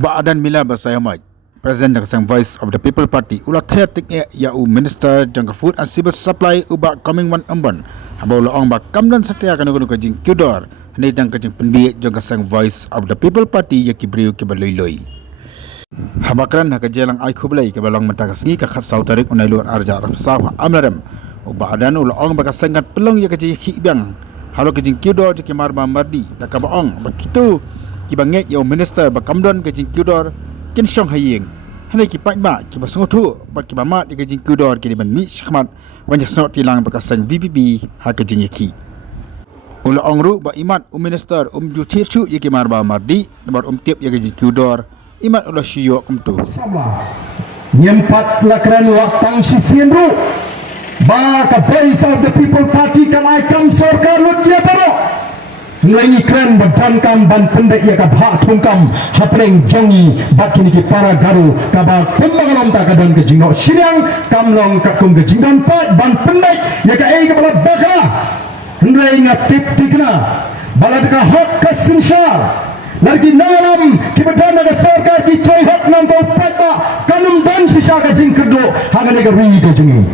Baadan mila basayamaj President ng Voice of the People Party ulah theatik ya Minister jangka Food and Civil Supply uba coming one umban habaw laong ba kamdan satya kanu kajing kudor hani jang kajing penbiak jangka sang Voice of the People Party ya kibriu kibaloy habakran hakajelang ay kublay kibalong matagasngi kakat sautarik unay luar arja rapsaw amlarem Baadan ulaong ba kasangat pelong ya kajing hibang halo kajing kudor jikimar mardi nakabaong bakitu kibangek ya Minister bakamdon kajing kudor kin syong haying hanai ki paima ki basungutu bat ki bamat di kajing kudor ki ban mi shikmat wanya snot tilang bakasang VPP ha kajing yaki ula ongru ba imat Minister juthir chu yaki marba mardi bar tiap ya kajing kudor imat ula shiyo kumtu sama nyempat lakran waktang sisienru ba ka Voice of the People Party kan aikam sarkar lut ya baro ngai kran badan kam ban pendek ya ka bha thungkam hapreng jongi bakini ki para garu ka ba pembangalom ta kadon ke jingno siang kamlong ka kum ke jingdan pat ban pendek ya ka ei ka bala bakra ngai ngatip tikna balad ka hak ka sinshar lagi nalam ki badan ka sarkar ki toy hak nam to patma kanum dan sisa ka jing kerdo hagane ka ri ka jing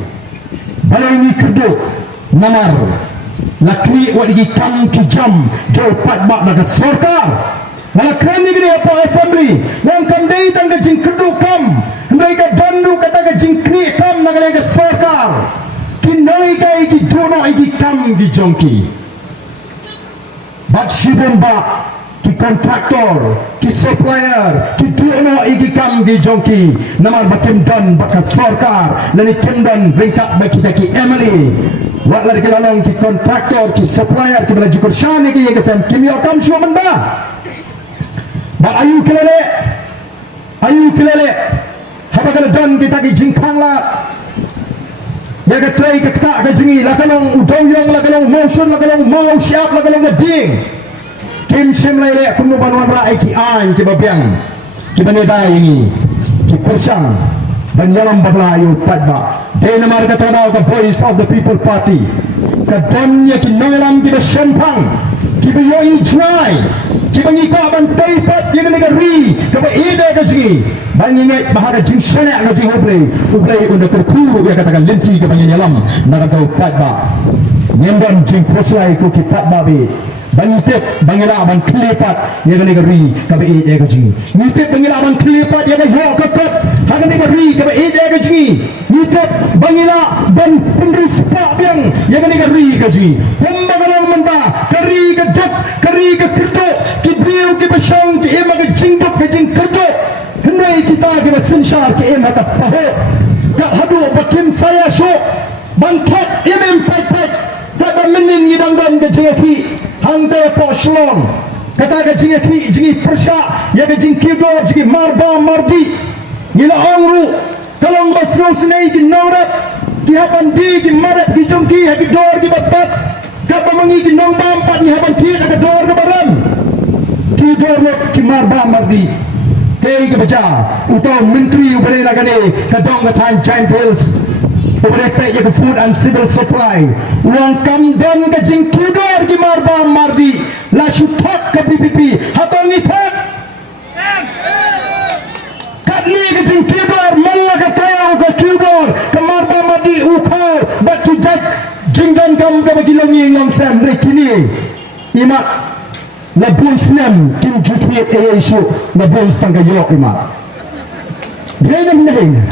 balai ni kerdo namar lakni wadigi kam ki jam jo pat bak daga sarkar wala krani gini apa assembly yang kam dei tangga jing kedu kam ndai ka dandu kata ka jing kri kam nagale ka sarkar kinoi ka iki dono iki kam gi jongki bat shibon ba ki kontraktor ki supplier ki dono iki kam gi jongki namar bakim dan baka sarkar nani kendan ringkat baki taki emily waklar ke lalong ki kontraktor ki supplier ki bela jukur shani ki yekasam kimi okam shu manda ba ayu kelele haba kala dan kita ki jingkang la ya ka tray ka ta ka jingi la kalong udoyong la kalong motion la kalong mau siap la kalong ding kim shim lele kunu banwan ra ki an ki babyang ki baneda yingi ki kursang banyalam baglayo padba dena marga tanaw ka Voice of the People Party ka danya ki nangalam ki shampang ki bayo i try ki bangi ka ban taipat yang ni ka ri ka ba ida ka ji bangingat bahara jing shana ka jing ublay unda terkuru ya katakan linti ka bangi nyalam nakataw padba nyendon jing posai ko ki padba be bangitip bangila ban klipat ya gani gari ka be e ga ji nitip bangila ban klipat ya ga ho ka kat ha gani gari ka be e ga ji nitip bangila ban pendris pa biang ya gani gari ka ji pembangalan menta kari ka dak kari ka kerto ki biu ki basang ki ema ga jingdok ka jing kerto hendai kita ki basinshar ki ema ka paho ka hadu bakim saya sho bangkat emem pai ka ba menin ngidang dan ka jingaki hangte po shlong kata ka jingi persha ya ka jing kido jingi marba mardi ngila ongru kalong basro snai ki naurat ki haban di ki marat ki jongki ha ki dor ki batat ka pamangi ki nong bam pat ni haban ti ka dor ka baran ki dor lo ki marba mardi kei ka baca uto menteri ubare lagane ka dong ka tan giant hills ubare pe ya ka Food and Civil Supply uang kamdan ka jing kudor ki marba mardi la shutak ka BPP hatong itak kadni ka jing kudor malla ka tayaw ka kudor ka marba mardi ukar batu jak jinggan kam ka bagi longi ngam sam rekini imat la bun snem kim jutwi e shu la bun sanga yo imat dia nem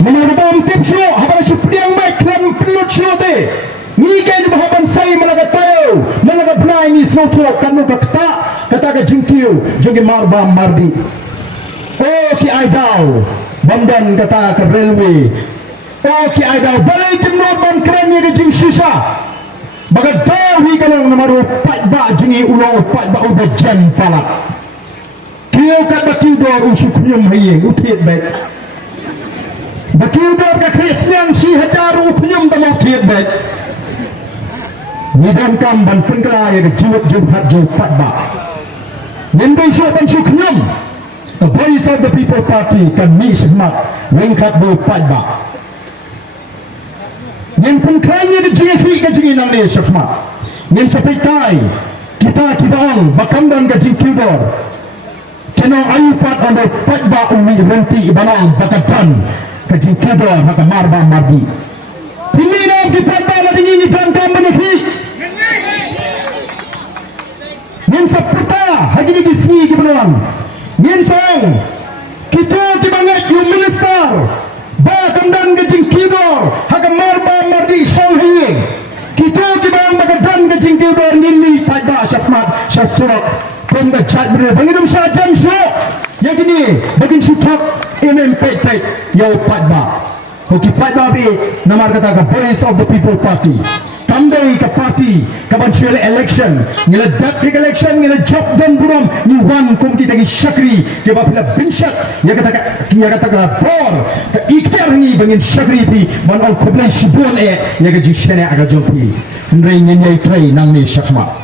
menurut tip show habang supriang mai kram pelot show te ni kan bahaban sai malaga tayo malaga blai ni soto kanu ka kata ka jingkiu jogi marba mardi oh ki aidau bandan kata ka railway oh ki aidau balai timno ban kran ni ka jing shisha baga dawi kalong namaru pat ba jingi ulo pat ba udah jan palak kiyo kat bakiu dor usuknyum hayeng utit baik bakiu dor ka kristian si hajaru uknyum da mau tiet baik nidam kam ban pengkala ya jup hat jup pat ba nindai so ban suknyum the Voice of the People Party kan mi smat ringkat bu pat ba nin pengkanya de jihi ka jingi nang ne smat nin sapai kai kita kibaang bakamdan ka jing kiu dor Kenong ayupat ando patba umi renti banang bakatan kajing kedor haka marba mardi. Pimino ki patba na dingin ni tangka menehi. Ngin sa puta hagi ni disni ki benuang. Ngin song kita ki banget you minister ba kandan kajing kedor haka marba mardi song hiye. Kita ki bang bakatan kajing kedor nili patba syafmat syasurak. Kau dah cat bener, bangidum sahaja syok. Yang ini, bagin syutak ini pet-pet, yau patba. Kau ki patba bi, namar kata ke Voice of the People Party. Kandai ke parti, kapan syuele election, ngila dapik election, ngila job dan buram, ni wan kum kita ki syakri, ke bapila binsyak, ya kata ke bor, ke ikhtiar ni bangin syakri pi, man on kublai shibun ya ke jishene aga jompi. Nrei nyanyai trai nang ni syakma.